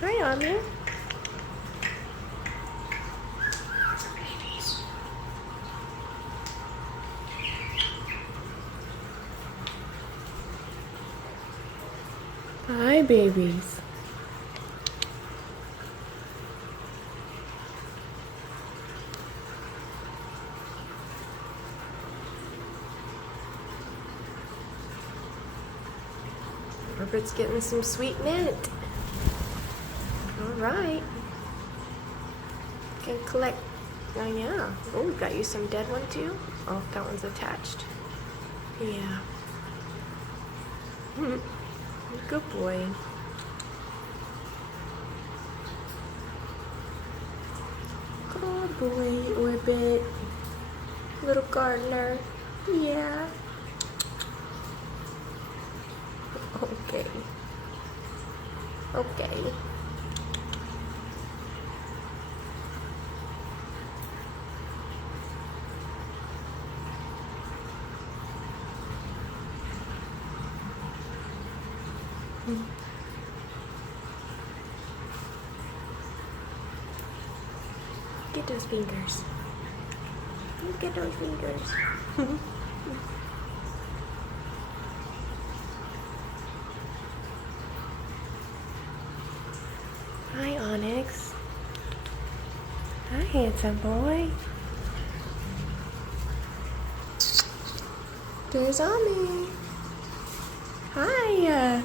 Hi, Ami. Hi, babies. Robert's getting some sweet mint. All right. Can collect. Oh yeah. Oh, we got you some dead one too. Oh, that one's attached. Yeah. Good boy. Good boy, Orbit. Little gardener. Yeah. Okay. Okay. Get those fingers. Get those fingers. Hi, Onyx. Hi, handsome boy. There's Ami. Hi,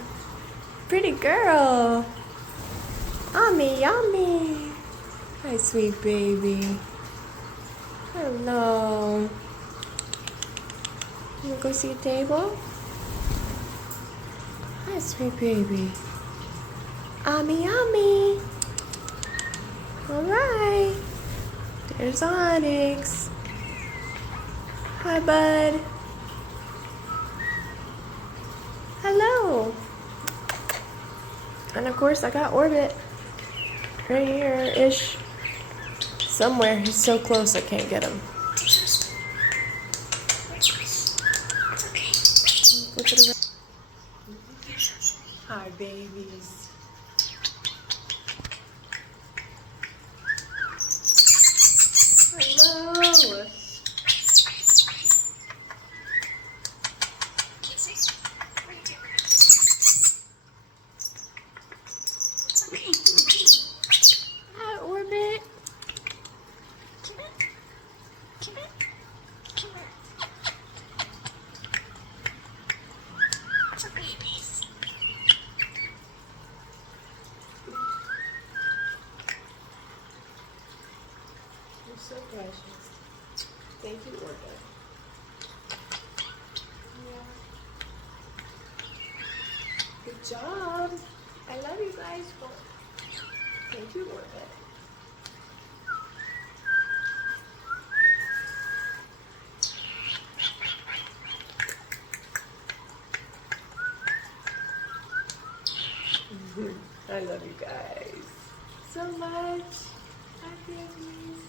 pretty girl. Ami, yummy. Hi, sweet baby. Hello. You wanna go see a table? Hi, sweet baby. Ami, Ami. All right. There's Onyx. Hi, bud. Hello. And of course, I got Orbit right here-ish. Somewhere. He's so close I can't get him. Flip it around. Hi, babies. Hello. Hi, Orbit. You're so precious. Thank you, Orbit. Yeah. Good job. I love you guys. Thank you, Orbit. I love you guys so much. Hi, babies.